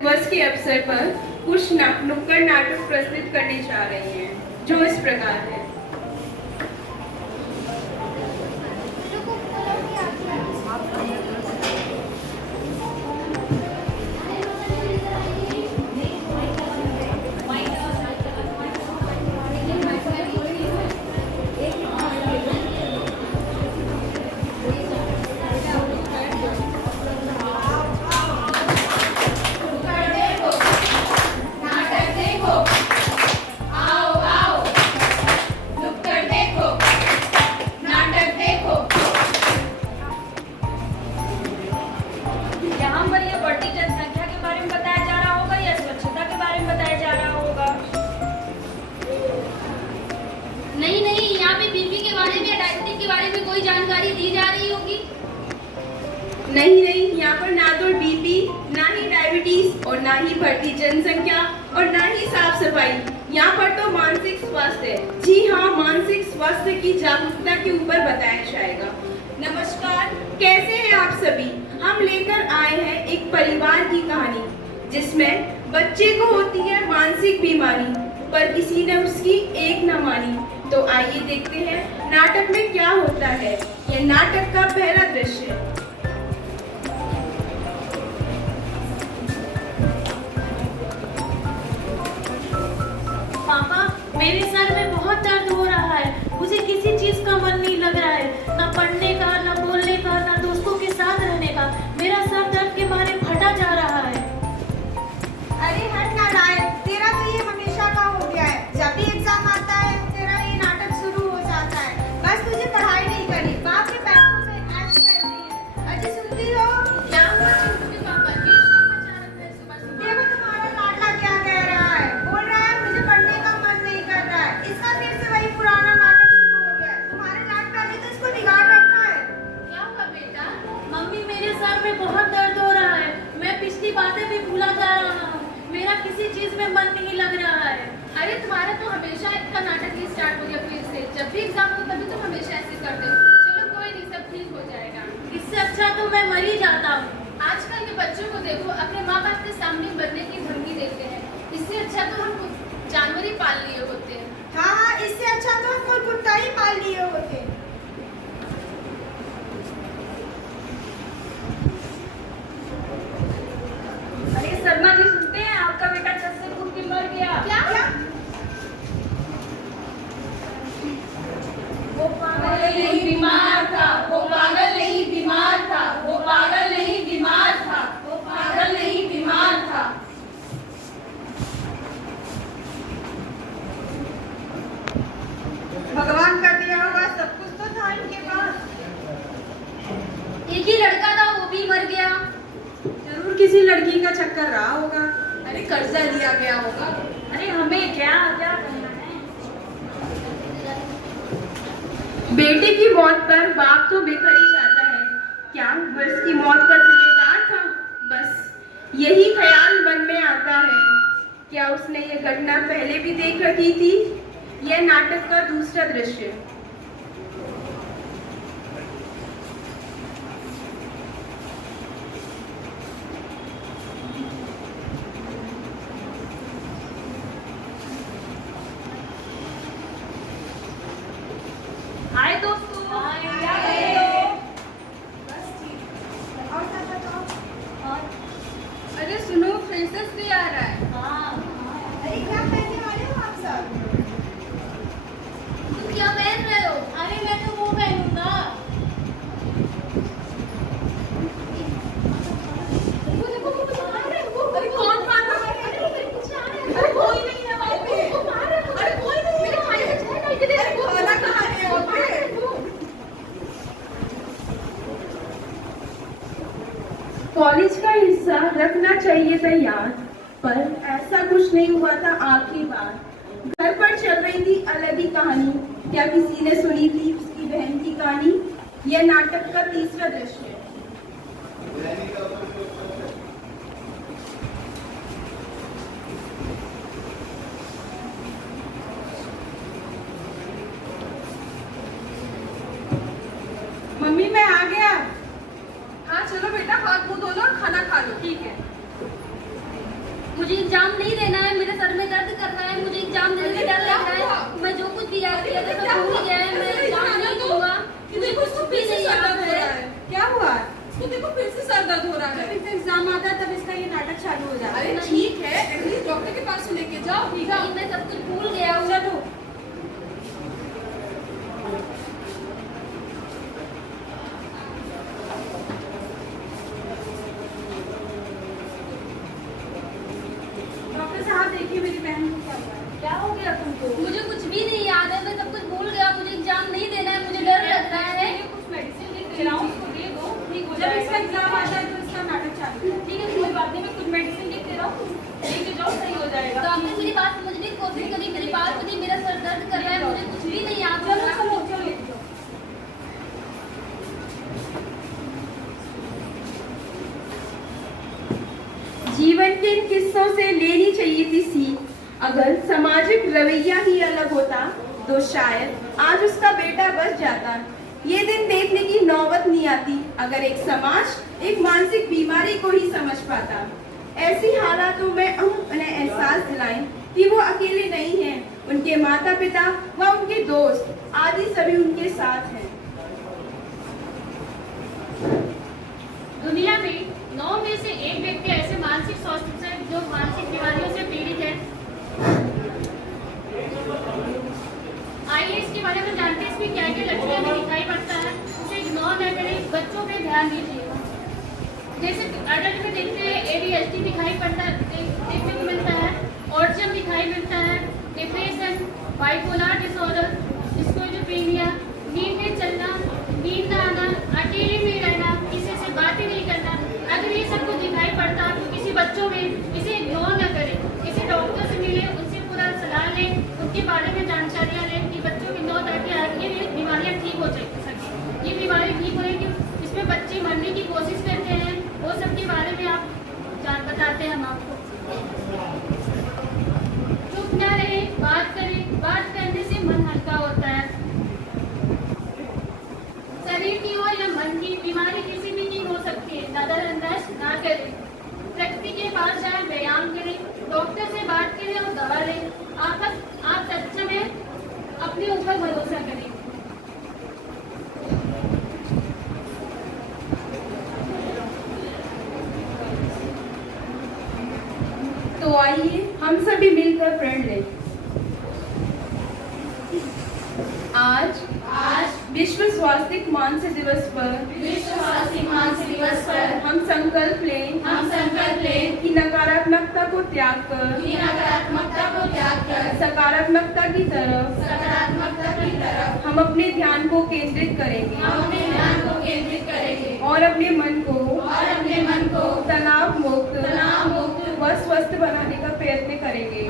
दिवस के अवसर पर कुछ नुक्कड़ नाटक प्रस्तुत करने जा रहे हैं जो इस प्रकार है। नहीं, यहाँ पे बीपी के बारे में या डायबिटीज के बारे में कोई जानकारी दी जा रही होगी। नहीं, यहाँ पर ना तो बीपी, ना ही डायबिटीज और ना ही बढ़ती जनसंख्या और ना ही साफ सफाई। यहाँ पर तो मानसिक स्वास्थ्य, जी हाँ, मानसिक स्वास्थ्य की जागरूकता के ऊपर बताया जाएगा। नमस्कार, कैसे हैं आप सभी? हम लेकर आए हैं एक परिवार की कहानी जिसमें बच्चे को होती है मानसिक बीमारी, पर किसी ने उसकी एक न मानी। तो आइए देखते हैं नाटक में क्या होता है। यह नाटक का पहला दृश्य। पापा, मेरे सर में बहुत दर्द हो रहा है। मुझे किसी चीज का मन नहीं लग रहा है, ना पढ़ने का, ना बोलने का, ना दोस्तों के साथ रहने का। मेरा सर दर्द के मारे फटा जा रहा है। अरे हट ना लायक, तेरा तो ये हमेशा का हो गया है। जब भी एग्जाम आता है तेरा ये नाटक शुरू हो जाता है। बस तुझे पढ़ाई नहीं करनी, बाप के पैसों में ऐश करनी है। अजी सुनती हो? क्या हुआ तुम्हें पापा? ये शोर मचा रखा है सुबह सुबह। देखो तुम्हारा लाडला क्या कह रहा है। बोल रहा है मुझे पढ़ने का मन नहीं कर रहा है। इसका फिर से वही पुराना नाटक शुरू हो गया है। तुम्हारे नाटक ने तो इसको बिगाड़ रखा है। क्या हुआ बेटा? मम्मी, मेरे सर में बहुत दर्द हो रहा है। मैं पिछली बातें भी भूला जा रहा हूँ। मेरा किसी चीज में मन नहीं लग रहा है। अरे तुम्हारा तो हमेशा इतना नाटक ही स्टार्ट हो गया फिर से। जब भी एग्जाम हो तभी तुम हमेशा ऐसे करते हो। चलो कोई नहीं, सब ठीक हो जाएगा। इससे अच्छा तो मैं मर ही जाता हूँ। आजकल के बच्चों को देखो, अपने माँ बाप के सामने बनने की धमकी देते हैं। इससे अच्छा तो हम जानवर ही पाल लिए होते हैं। हाँ, इससे अच्छा तो हम कोई कुत्ता ही पाल लिए होते। अरे शर्मा जी, सुनते हैं आपका बेटा छत से कूद के मर गया। क्या? वो पागल नहीं बीमार था, वो पागल नहीं बीमार था, वो पागल नहीं बीमार था, वो पागल नहीं बीमार था। भगवान का दिया हुआ सब कुछ तो था इनके पास। एक ही लड़का था, वो भी मर गया। जरूर किसी लड़की का चक्कर रहा होगा। अरे कर्जा लिया गया होगा। अरे हमें क्या क्या करना है? बेटे की मौत पर बाप तो बिखर ही जाता है। क्या वो इसकी मौत का जिम्मेदार था? बस यही ख्याल मन में आता है। क्या उसने ये घटना पहले भी देख रखी थी? यह नाटक का दूसरा दृश्य। हाय दोस्तों। क्या कर रहे हो? बस ठीक। और क्या बताओ? अरे सुनो, फ्रेशर्स डे आ रहा है। अरे क्या पहनने वाले हो आप सब? तुम क्या पहन रहे हो? अरे मैं तो वो पहनूंगा। अरे कौन मार रहा है? अरे कोई नहीं है वहाँ पे। अरे कोई नहीं, मेरे भाई ने चाय डाल के दे दी। खाना कहाँ है वहाँ पे? कॉलेज का हिस्सा रखना चाहिए था याद, पर ऐसा कुछ नहीं हुआ था आखिरी बार। घर पर चल रही थी अलग ही कहानी। क्या किसी ने सुनी थी उसकी बहन की कहानी? यह नाटक का तीसरा दृश्य है। मम्मी मैं आ गया। हाँ चलो बेटा, हाथ मुंह धो लो और खाना खा लो। ठीक है। मुझे एग्जाम नहीं देना है, मेरे सर में दर्द कर रहा है, मुझे एग्जाम देने में डर लग रहा है। मैं जो कुछ भी याद किया था सब भूल गया है, मैं एग्जाम नहीं दूंगा। मुझे कुछ भी नहीं याद है। क्या हुआ? इसको देखो फिर से सर दर्द हो रहा है। जब एग्जाम आता है तब इसका ये नाटक चालू हो जाता है। अरे ठीक है, एटलीस्ट डॉक्टर के पास लेके जाओ। नहीं, मैं सब कुछ भूल गया हूँ। चलो। डॉक्टर साहब देखिए मेरी बहन को क्या हुआ है? क्या हो गया तुमको? मुझे कुछ भी नहीं याद है, मैं सब कुछ भूल गया। मुझे एग्जाम नहीं देना है, मुझे डर लग रहा है। कुछ मेडिसिन खिलाओ, उसको दे दो, ठीक हो जब जाएगा। इसका एग्जाम आता है तो इसका नाटक चालू है। ठीक है, कोई बात नहीं, मैं कुछ मेडिसिन लिख दे रहा हूँ, लेके जाओ, सही हो जाएगा। तो आपने मेरी बात समझने की कोशिश करी, मेरी बात सुनी, मेरा सर दर्द कर रहा है, मुझे कुछ भी नहीं याद हो चलो रहा। चलो चलो। जीवन के इन किस्सों से लेनी चाहिए थी सीख। अगर सामाजिक रवैया ही अलग होता तो शायद आज उसका बेटा बच जाता। ये दिन देखने की नौबत नहीं आती अगर एक समाज एक मानसिक बीमारी को ही समझ पाता। ऐसी हालातों में हम उन्हें एहसास दिलाएं कि वो अकेले नहीं हैं, उनके माता पिता व उनके दोस्त आदि सभी उनके साथ हैं। दुनिया में 9 में से 1 व्यक्ति ऐसे मानसिक स्वास्थ्य से जो मानसिक बीमारियों से पीड़ित है। आइए इसके बारे में जानते हैं, इसमें क्या क्या लक्षण हमें दिखाई पड़ता है। उसे इग्नोर न करें, बच्चों पे ध्यान दीजिए। जैसे अडल्ट में देखते हैं ADHD दिखाई पड़ता है, देखने को मिलता है, ऑटिज्म दिखाई मिलता है, डिप्रेशन, बाइपोलर डिसऑर्डर, स्किज़ोफ्रेनिया, नींद में चलना, नींद न आना, अकेले में रहना, किसी से बातें नहीं करना। अगर ये सब कुछ दिखाई पड़ता है तो किसी बच्चों में इसे इग्नोर न करें, किसी डॉक्टर से मिले, उनसे पूरा सलाह लें, उनके बारे में जानकारियाँ लें कि बच्चों की 9 ताकि आगे ये बीमारियाँ ठीक हो सकें। ये बीमारी ठीक होगी, इसमें बच्चे मरने की कोशिश करते हैं, वो सब के बारे में आप बताते हैं हम आपको। चुप न रहे, बात करें, बात करने से मन हल्का होता है। शरीर की हो या मन की बीमारी किसी भी की हो सकती है, नजरअंदाज ना करें। प्रकृति के पास जाए, व्यायाम करें, डॉक्टर से बात करें और दवा लें। आप सच में अपने ऊपर भरोसा करें। तो आइए हम सभी मिलकर प्रण लें। आज विश्व स्वास्थ्य मानसिक दिवस पर हम संकल्प लें कि नकारात्मकता को त्याग कर सकारात्मकता की तरफ हम अपने ध्यान को केंद्रित करेंगे और अपने मन को तनाव मुक्त व स्वस्थ बनाने का प्रयत्न करेंगे।